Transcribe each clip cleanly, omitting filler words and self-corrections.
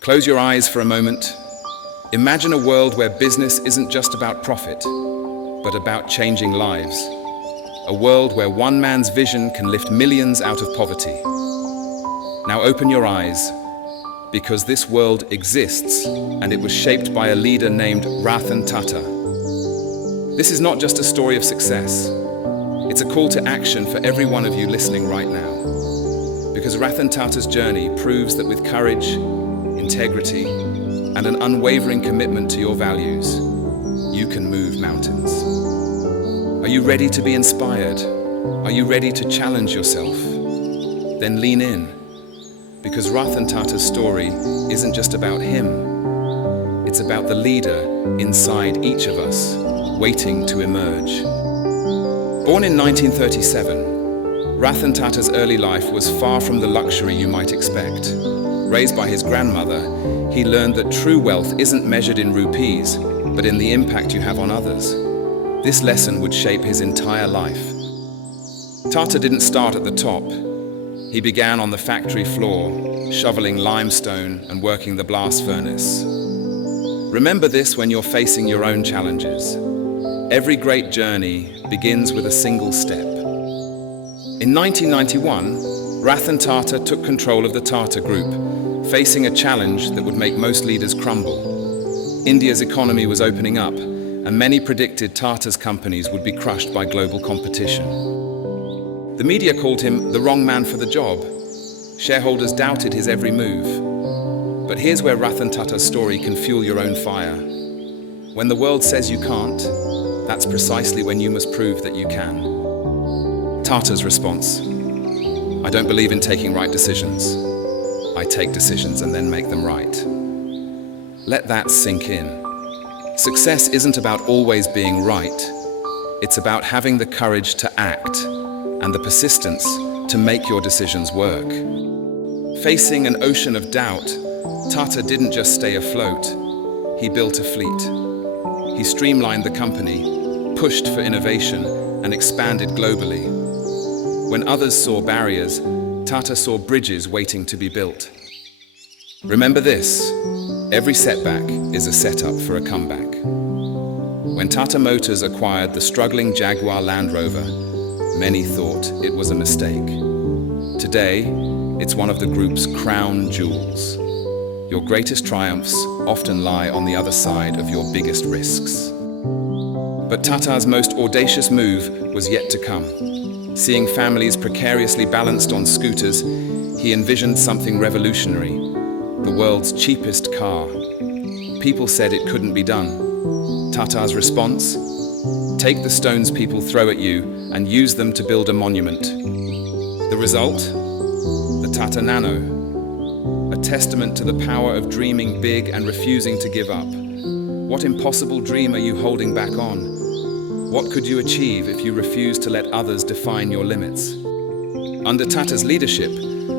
Close your eyes for a moment. Imagine a world where business isn't just about profit, but about changing lives. A world where one man's vision can lift millions out of poverty. Now open your eyes, because this world exists, and it was shaped by a leader named Ratan Tata. This is not just a story of success. It's a call to action for every one of you listening right now. Because Ratan Tata's journey proves that with courage, integrity, and an unwavering commitment to your values, you can move mountains. Are you ready to be inspired? Are you ready to challenge yourself? Then lean in, because Ratan Tata's story isn't just about him. It's about the leader inside each of us, waiting to emerge. Born in 1937, Ratan Tata's early life was far from the luxury you might expect. Raised by his grandmother, he learned that true wealth isn't measured in rupees, but in the impact you have on others. This lesson would shape his entire life. Tata didn't start at the top. He began on the factory floor, shoveling limestone and working the blast furnace. Remember this when you're facing your own challenges. Every great journey begins with a single step. In 1991, Ratan Tata took control of the Tata Group, facing a challenge that would make most leaders crumble. India's economy was opening up, and many predicted Tata's companies would be crushed by global competition. The media called him the wrong man for the job. Shareholders doubted his every move. But here's where Ratan Tata's story can fuel your own fire. When the world says you can't, that's precisely when you must prove that you can. Tata's response: I don't believe in taking right decisions. I take decisions and then make them right. Let that sink in. Success isn't about always being right. It's about having the courage to act and the persistence to make your decisions work. Facing an ocean of doubt, Tata didn't just stay afloat. He built a fleet. He streamlined the company, pushed for innovation, and expanded globally. When others saw barriers, Tata saw bridges waiting to be built. Remember this: every setback is a setup for a comeback. When Tata Motors acquired the struggling Jaguar Land Rover, many thought it was a mistake. Today, it's one of the group's crown jewels. Your greatest triumphs often lie on the other side of your biggest risks. But Tata's most audacious move was yet to come. Seeing families precariously balanced on scooters, he envisioned something revolutionary: the world's cheapest car. People said it couldn't be done. Tata's response: take the stones people throw at you and use them to build a monument. The result? The Tata Nano, a testament to the power of dreaming big and refusing to give up. What impossible dream are you holding back on? What could you achieve if you refuse to let others define your limits? Under Tata's leadership,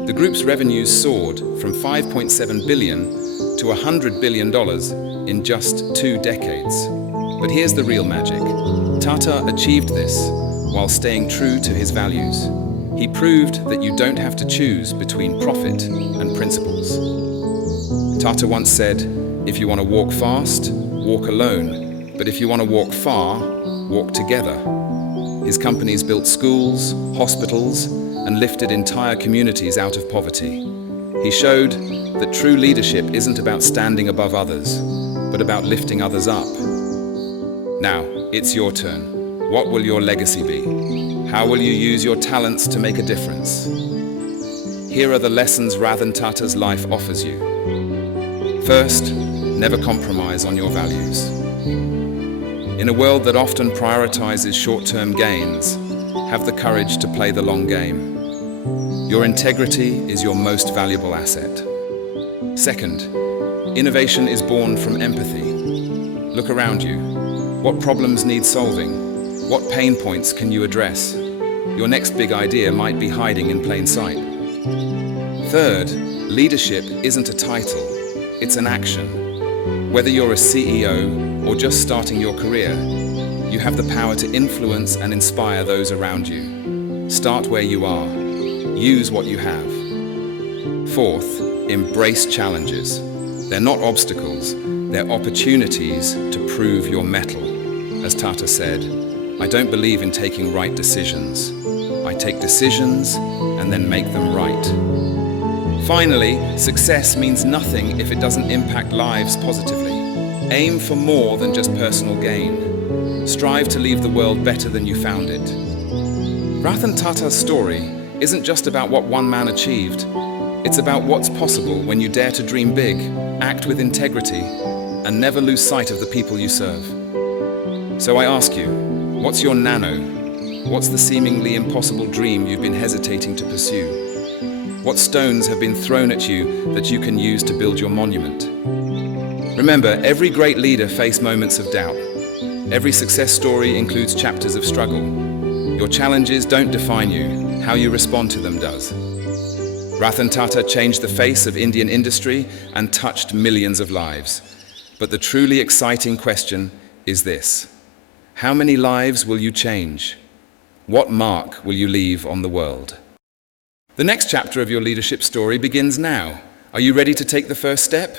the group's revenues soared from $5.7 billion to $100 billion in just 2 decades. But here's the real magic. Tata achieved this while staying true to his values. He proved that you don't have to choose between profit and principles. Tata once said, if you want to walk fast, walk alone. But if you want to walk far, walk together. His companies built schools, hospitals, and lifted entire communities out of poverty. He showed that true leadership isn't about standing above others, but about lifting others up. Now, it's your turn. What will your legacy be? How will you use your talents to make a difference? Here are the lessons Ratan Tata's life offers you. First, never compromise on your values. In a world that often prioritizes short-term gains, have the courage to play the long game. Your integrity is your most valuable asset. Second, innovation is born from empathy. Look around you. What problems need solving? What pain points can you address? Your next big idea might be hiding in plain sight. Third, leadership isn't a title, it's an action. Whether you're a CEO or just starting your career, you have the power to influence and inspire those around you. Start where you are. Use what you have. Fourth, embrace challenges. They're not obstacles, they're opportunities to prove your mettle. As Tata said, I don't believe in taking right decisions. I take decisions and then make them right. Finally, success means nothing if it doesn't impact lives positively. Aim for more than just personal gain. Strive to leave the world better than you found it. Ratan Tata's story isn't just about what one man achieved. It's about what's possible when you dare to dream big, act with integrity, and never lose sight of the people you serve. So I ask you, what's your nano? What's the seemingly impossible dream you've been hesitating to pursue? What stones have been thrown at you that you can use to build your monument? Remember, every great leader faced moments of doubt. Every success story includes chapters of struggle. Your challenges don't define you, how you respond to them does. Ratan Tata changed the face of Indian industry and touched millions of lives. But the truly exciting question is this: how many lives will you change? What mark will you leave on the world? The next chapter of your leadership story begins now. Are you ready to take the first step?